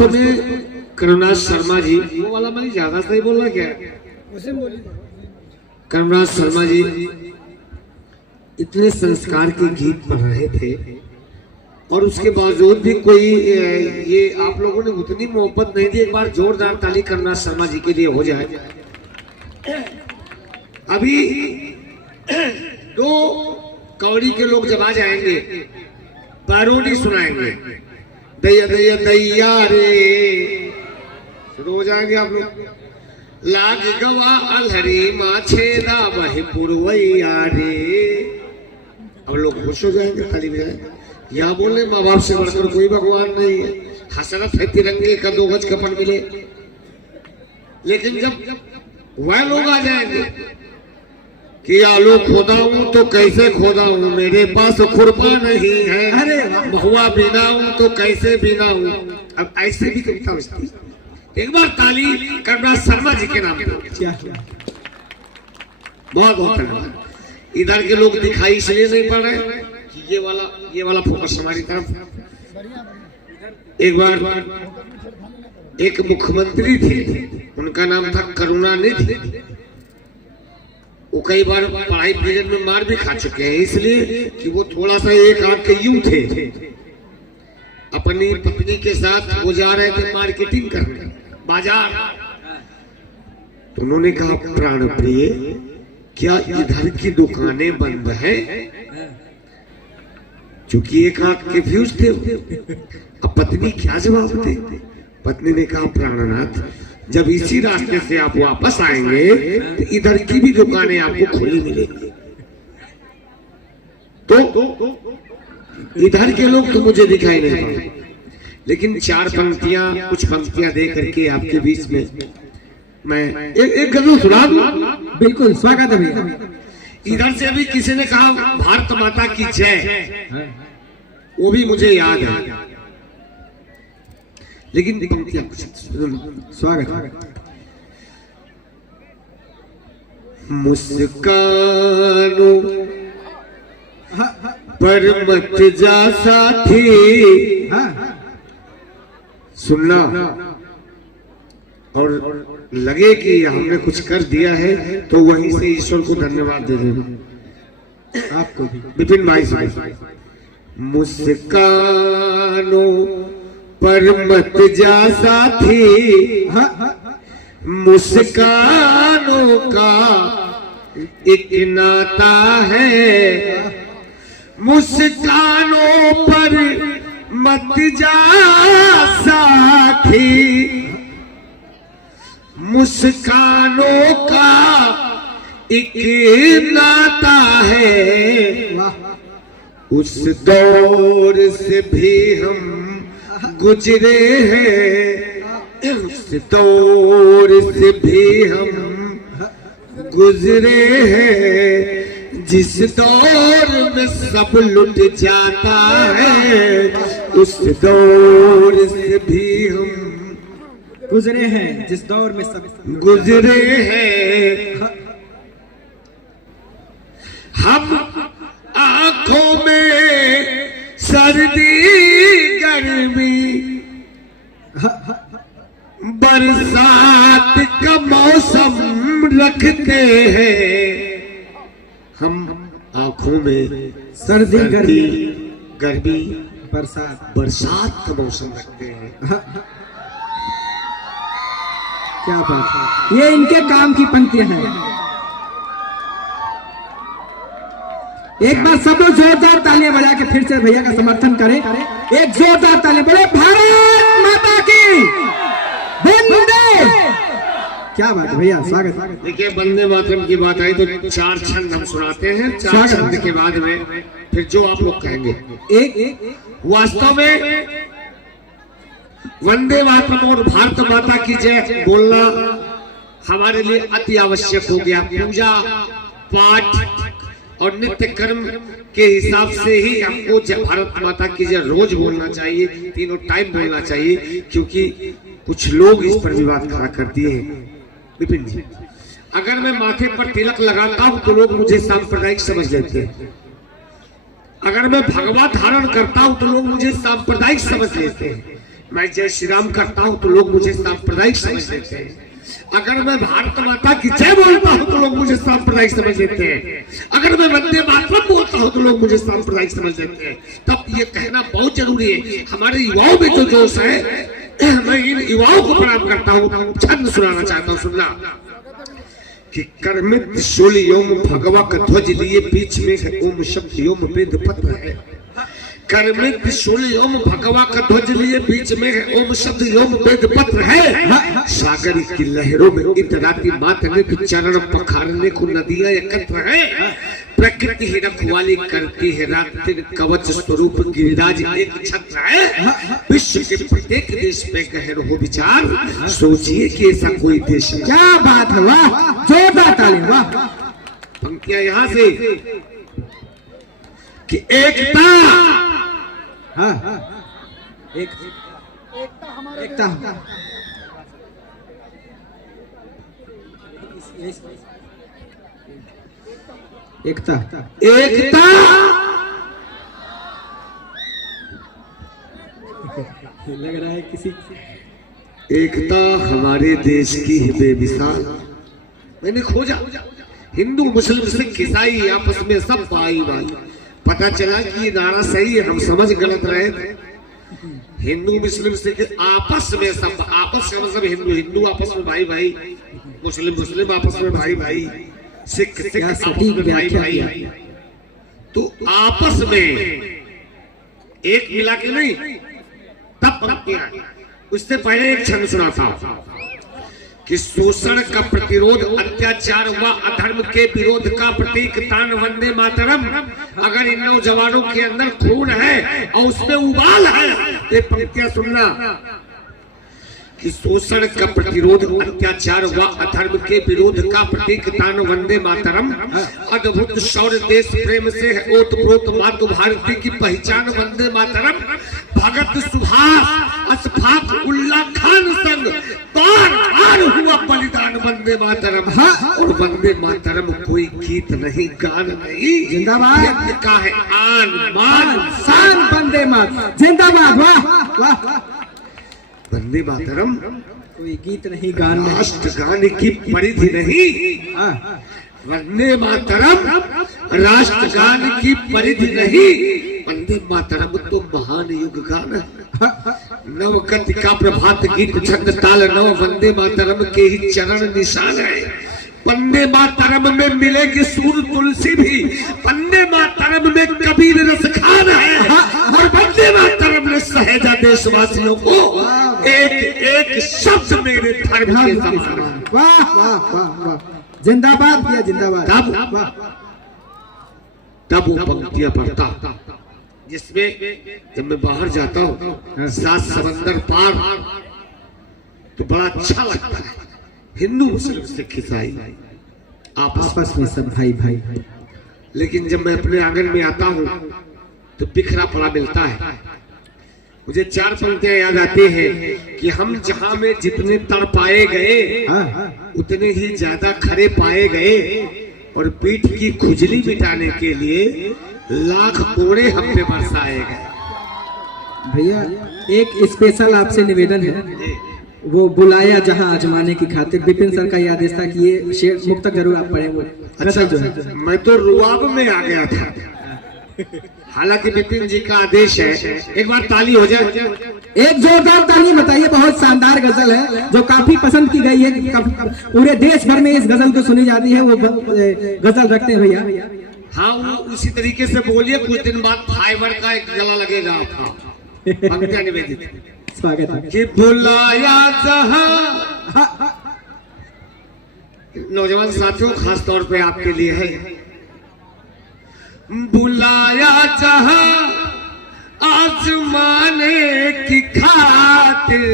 वास्तव में करुणा शर्मा जी, वो वाला मैं ज्यादा सही बोल रहा क्या? करुणा शर्मा जी इतने संस्कार के गीत पढ़ रहे थे और उसके बावजूद भी कोई ये आप लोगों ने उतनी मोहब्बत नहीं दी। एक बार जोरदार ताली करुणा शर्मा जी के लिए हो जाए। अभी दो कौड़ी के लोग जब आ जाएंगे पैरोडी सुनाएंगे, दैया दैया दैया रे, शुरू हो जाएंगे आप लोग। लाग गवा अलहरी माछेदा वही पुरवैया रे, अब लोग खुश हो जाएंगे, ताली बजाएंगे। या बोले माँ बाप से बढ़कर कोई भगवान नहीं है, हसरत है तिरंगे का 2 गज कफन मिले। लेकिन जब वह लोग आ जाएंगे कि आलू खोदाऊं तो कैसे खोदाऊं, मेरे पास खुरपा नहीं है, महुआ बिनाऊं तो कैसे बिनाऊं, अब ऐसे भी कविता बजती है। एक बार ताली करुणा शर्मा जी के नाम पे। बहुत बहुत धन्यवाद। इधर के लोग दिखाई इसलिए नहीं पड़ रहे कि ये वाला फोकस हमारी तरफ। एक बार एक मुख्यमंत्री थे, उनका नाम था करुणानिधि। वो कई बार पढ़ाई पीरियड में मार भी खा चुके हैं, इसलिए कि वो थोड़ा सा एक आध के यूं थे। अपनी पत्नी के साथ वो जा रहे थे मार्केटिंग करने बाजार, तो उन्होंने कहा प्राण प्रिय क्या इधर की दुकानें बंद हैं? क्योंकि एक आंख कंफ्यूज थे। अब पत्नी क्या जवाब दे? पत्नी ने कहा प्राणनाथ जब इसी रास्ते से आप वापस आएंगे तो इधर की भी दुकानें आपको खुली मिलेंगी। तो इधर के लोग तो मुझे दिखाई नहीं पड़े, लेकिन 4 पंक्तियां कुछ पंक्तियां दे करके आपके बीच में मैं एक गजल सुना दूं। बिल्कुल स्वागत है भैया। इधर से अभी किसी ने कहा भारत माता की जय, वो भी मुझे याद है, लेकिन पंक्तियां कुछ स्वागत है। मुस्कानो पर मत जा साथी, सुनना और लगे कि हमने कुछ कर दिया है तो वहीं से ईश्वर को धन्यवाद दे देना। आपको भी विपिन भाई से मुस्कानो पर मत जा साथी, मुस्कानों का एक नाता है, मुस्कानों पर मत जा साथी, मुस्कानों का एक नाता है। उस दौर से भी हम गुजरे हैं, उस दौर से भी हम गुजरे हैं, जिस दौर में सब लुट जाता है, उस दौर से भी हम गुजरे हैं, जिस दौर में सब गुजरे हैं। हम आंखों में सर्दी गर्मी बरसात का मौसम रखते हैं, हम आंखों में सर्दी गर्मी बरसात का मौसम रखते हैं। क्या बात है, ये इनके काम की पंक्तियां हैं। एक बार सब लोग जोरदार तालियां बजा के फिर से भैया का समर्थन करें। एक जोरदार तालियां बोले भारत माता की वंदे। क्या बात है भैया, स्वागत है। देखिए वंदे मातरम की बात आई तो 4 छंद हम सुनाते हैं, 4 छंद के बाद में फिर जो आप लोग कहेंगे। एक वास्तव में वंदे मातरम और भारत माता की जय बोलना हमारे लिए अति आवश्यक हो गया। पूजा पाठ और नित्य कर्म के हिसाब से ही हमको भारत माता की जय रोज बोलना चाहिए, तीनों टाइम बोलना चाहिए, क्योंकि कुछ लोग इस पर विवाद खड़ा कर दिए हैं। विपिन जी, अगर मैं माथे पर तिलक लगाता हूं तो लोग मुझे सांप्रदायिक समझ लेते हैं, अगर मैं भगवा धारण करता हूं तो लोग मुझे सांप्रदायिक समझ लेते हैं, मैं जय श्री राम करता हूं तो लोग मुझे सांप्रदायिक समझ लेते हैं। अगर मैं भारत माता की जय बोलता हूं तो लोग मुझे सांप्रदायिक समझ लेते हैं। अगर मैं वंदे मातरम बोलता हूं तो लोग मुझे सांप्रदायिक समझ लेते हैं। तब ये कहना बहुत जरूरी है। हमारे युवाओं में जो जोश है, मैं इन युवाओं को प्रणाम करता हूं। छंद सुनाना चाहता हूं, सुनना कि कर्मित शूल योम भगवा का ध्वज लिए बीच में है ओम शब्द योम वेद पत्र है। कर्मित शूल योम भगवा का ध्वज लिए बीच में है ओम शब्द योम वेद पत्र है। सागर की लहरों में इतराती मातने के चरण पखारने को नदियां एकत्र है। प्रकृति ही रखवाली करती है, रात्रि कवच स्वरूप गिरिराज एक छत्र है। विश्व के प्रत्येक देश में गहन हो विचार, सोचिए कि ऐसा कोई देश है। क्या बात है, वाह, जोरदार ताली, वाह। पंक्तियां यहाँ से कि एकता, हाँ, एकता, एकता, एकता लग रहा है किसी। एकता हमारे देश की है बेमिसाल। मैंने खोजा, हिंदू मुस्लिम सिख ईसाई आपस में सब भाई भाई। पता चला कि ये नारा सही है, हम समझ गलत रहे थे। हिंदू मुस्लिम सिख आपस में सब, आपस का मतलब हिंदू हिंदू आपस में भाई भाई, मुस्लिम मुस्लिम आपस में भाई भाई, सिख सिख आपस में भाई भाई। तो आपस में एक मिला के नहीं, तब पंक्तियां। उससे पहले एक छंद सुना था कि शोषण का प्रतिरोध, अत्याचार व अधर्म के विरोध का प्रतीक तान वंदे मातरम। अगर इन नौजवानों के अंदर खून है और उसमें उबाल है, ये पंक्तियां सुनना कि शोषण का प्रतिरोध, अत्याचार व अधर्म के विरोध का प्रतीक तान वंदे मातरम। अद्भुत शौर्य देश प्रेम से है ओतप्रोत मातृ भारती की पहचान वंदे मातरम। भगत सुभाष अशफाक उल्ला खान संग बार बार हुआ बलिदान वंदे मातरम। और वंदे मातरम कोई गीत नहीं, गान नहीं, जिंदाबाद का है आन मान शान वंदे मातरम, जिंदाबाद, वाह वाह। वंदे मातरम कोई गीत नहीं, गान नहीं, राष्ट्रगान की परिधि नहीं। वंदे मातरम राष्ट्रगान की परिधि नहीं। वंदे मातरम तो महान युग गान है। नवगति का प्रभात गीत छंद ताल नव वंदे मातरम के ही चरण निशान है। वंदे मातरम में मिलेगी सूर तुलसी भी, वंदे मातरम में कबीर रस खान है। और वंदे मातरम ने सहेजा देशवासियों को एक एक शब्द मेरे धर्म के समान। वाह वाह वाह वाह, जिंदाबाद भैया, जिंदाबाद। तब वो पंक्तियां पढ़ता जिसमें जब मैं बाहर जाता हूँ 7 समंदर पार, तो बड़ा अच्छा लगता है। हिंदू मुस्लिम सिख ईसाई आपस में सब भाई भाई। लेकिन जब मैं अपने आंगन में आता हूँ तो बिखरा पड़ा मिलता है। मुझे 4 पंक्तियां याद आती हैं कि हम जहां में जितने तर पाए गए उतने ही ज्यादा खरे पाए गए, और पीठ की खुजली मिटाने के लिए लाख कोड़े हम पे बरसाए गए। भैया एक स्पेशल आपसे निवेदन है, वो बुलाया जहां आजमाने की खातिर, विपिन सर का ये आदेश था कि ये शेर मुक्तक जरूर आप पढ़े। वो अच्छा, जो है मैं तो रुआब में आ गया था, हालांकि विपिन जी का आदेश है। एक बार ताली हो जाए, एक जोरदार ताली बताइए। बहुत शानदार गजल है जो काफी पसंद की गई है, पूरे देश भर में इस गजल को सुनी जाती है। वो गजल रखते हैं भैया। हाँ, वो उसी तरीके से बोलिए। कुछ दिन बाद फाइबर का एक गला लगेगा आपका। पंक्तियां निवेदित, स्वागत है। कि बुलाया जहां, नौजवान साथियों खास तौर पे आपके लिए है। बुलाया जहां आजमाने की खातिर,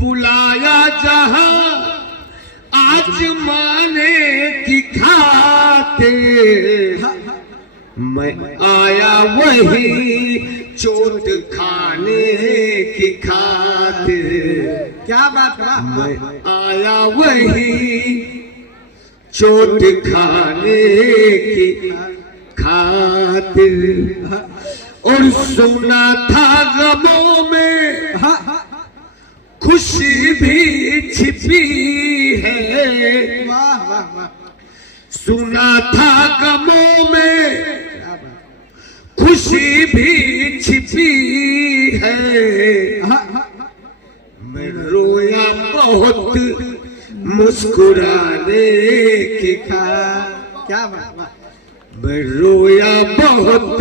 बुलाया जहां आजमाने की खातिर, मैं आया वही चोट खाने की खातिर। क्या बात है, मैं आया वही चोट खाने की खातिर। और सुना था गमों में खुशी भी छिपी है। वाह वाह वाह, सुना था गमों में खुशी भी छिपी है। मैं रोया बहुत मुस्कुराने की क्या बात, मैं रोया बहुत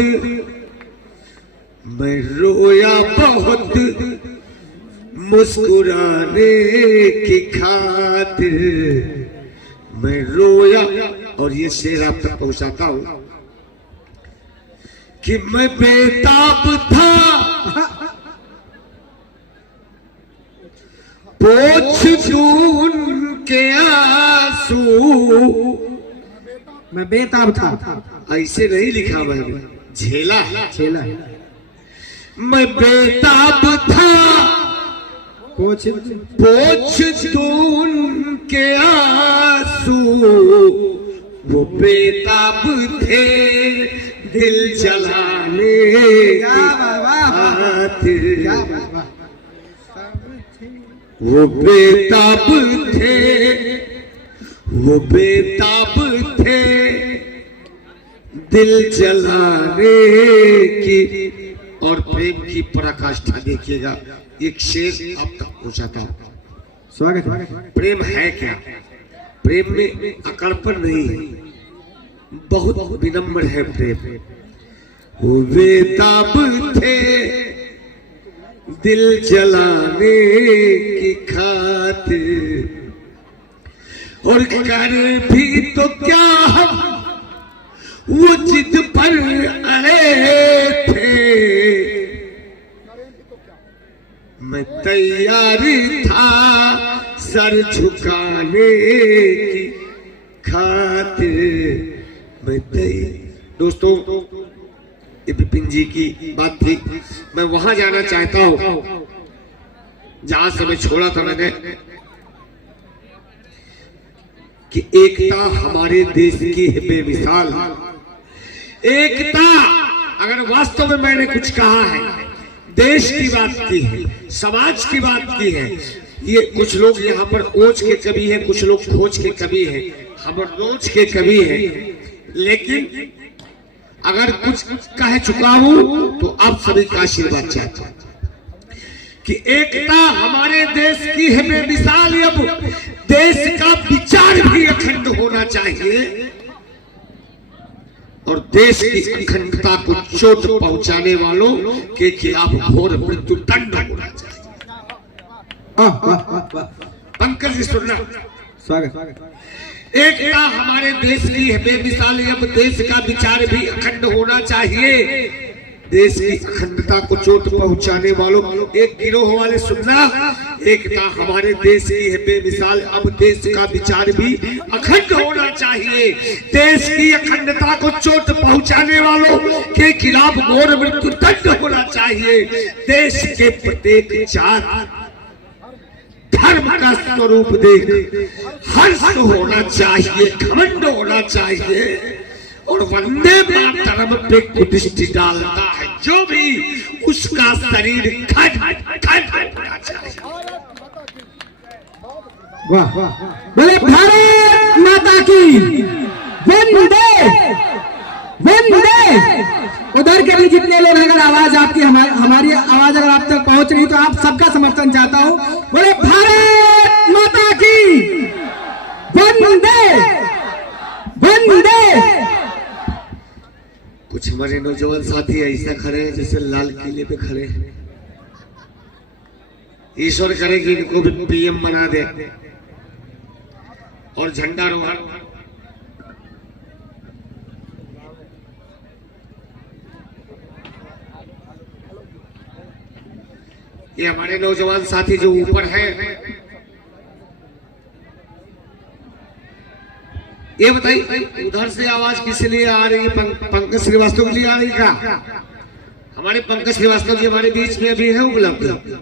मुस्कुराने की खातिर मैं रोया। और ये शेर आप तक पहुंचाता हूं कि मैं बेताब था पोंछ दूं के आंसू। मैं बेताब था, ऐसे नहीं लिखा मैंने, झेला है। झेला। मैं बेताब था पोंछ दूं के आंसू, वो बेताब थे दिल जलाने खातिर। वो बेताब थे दिल जलाने की। और प्रेम की पराकाष्ठा देखिएगा, एक शेर आप तक पहुंचाता हूं। स्वागत। प्रेम है क्या? प्रेम में अकड़पन नहीं है, बहुत विनम्र है प्रेम। वो बेताब थे दिल जलाने की खातिर, और करे भी तो क्या हम वो जिद पर अड़े थे। मैं तैयार था सर झुकाने की खातिर। दोस्तों, ये बिपिन जी की बात थी। मैं वहां जाना चाहता हूं जहां से मैं छोड़ा था मैंने, कि एकता हमारे देश की है बेमिसाल। एकता, अगर वास्तव में मैंने कुछ कहा है, देश की बात की है, समाज की बात की है। ये कुछ लोग यहाँ पर ओझ के कवि है, कुछ लोग खोज के कवि है, हम रोज के कवि है। लेकिन अगर कुछ कह चुका हूं तो आप सभी का आशीर्वाद चाहता हूं कि एकता हमारे देश की है बेमिसाल। अब देश का विचार भी अखंड होना चाहिए और देश की अखंडता को चोट पहुंचाने वालों के खिलाफ घोर मृत्युदंड होना चाहिए। पंकज जी सुनना, स्वागत। एकता हमारे देश की है बेमिसाल। अब देश का विचार भी अखंड होना चाहिए। देश की अखंडता को चोट पहुंचाने वालों, एक गिरोह वाले सुनना, एकता हमारे देश की है बेमिसाल। अब देश का विचार भी अखंड होना चाहिए। देश की अखंडता को चोट पहुंचाने वालों के खिलाफ घोर मृत्युदंड होना चाहिए। देश के प्रत्येक जात धर्म का स्वरूप देख हर्ष होना चाहिए, घमंड होना चाहिए और वंदे मातरम पे कुदृष्टि डालता है जो भी उसका शरीर खट होना चाहिए। वाह, बोले भारत माता की वंदे वंदे। उधर के लिए जितने लोग, अगर आवाज आपकी हमारी आवाज अगर आप तक पहुंच रही तो आप सबका समर्थन चाहता हूं। बोले भारत माता की वंदे वंदे। कुछ हमारे नौजवान साथी ऐसा खड़े हैं जैसे लाल किले पे खड़े हैं। ईश्वर करे कि इनको भी पीएम बना दे और झंडा रोहण। ये हमारे नौजवान साथी जो ऊपर हैं, ये बताइए उधर से आवाज किस लिए आ रही है? पंकज श्रीवास्तव के लिए आ रही है क्या? हमारे पंकज श्रीवास्तव जी हमारे बीच में अभी है उपलब्ध।